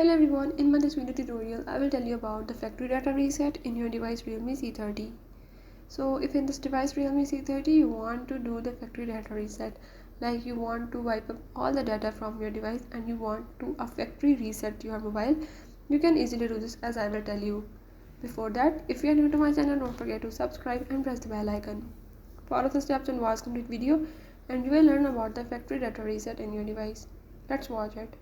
Hello everyone, in this video tutorial I will tell you about the factory data reset in your device Realme C30. So if in this device Realme C30 you want to do the factory data reset, like you want to wipe up all the data from your device and you want to a factory reset your mobile, you can easily do this as I will tell you. Before that, if you are new to my channel, don't forget to subscribe and press the bell icon. Follow the steps and watch complete video and you will learn about the factory data reset in your device. Let's watch it.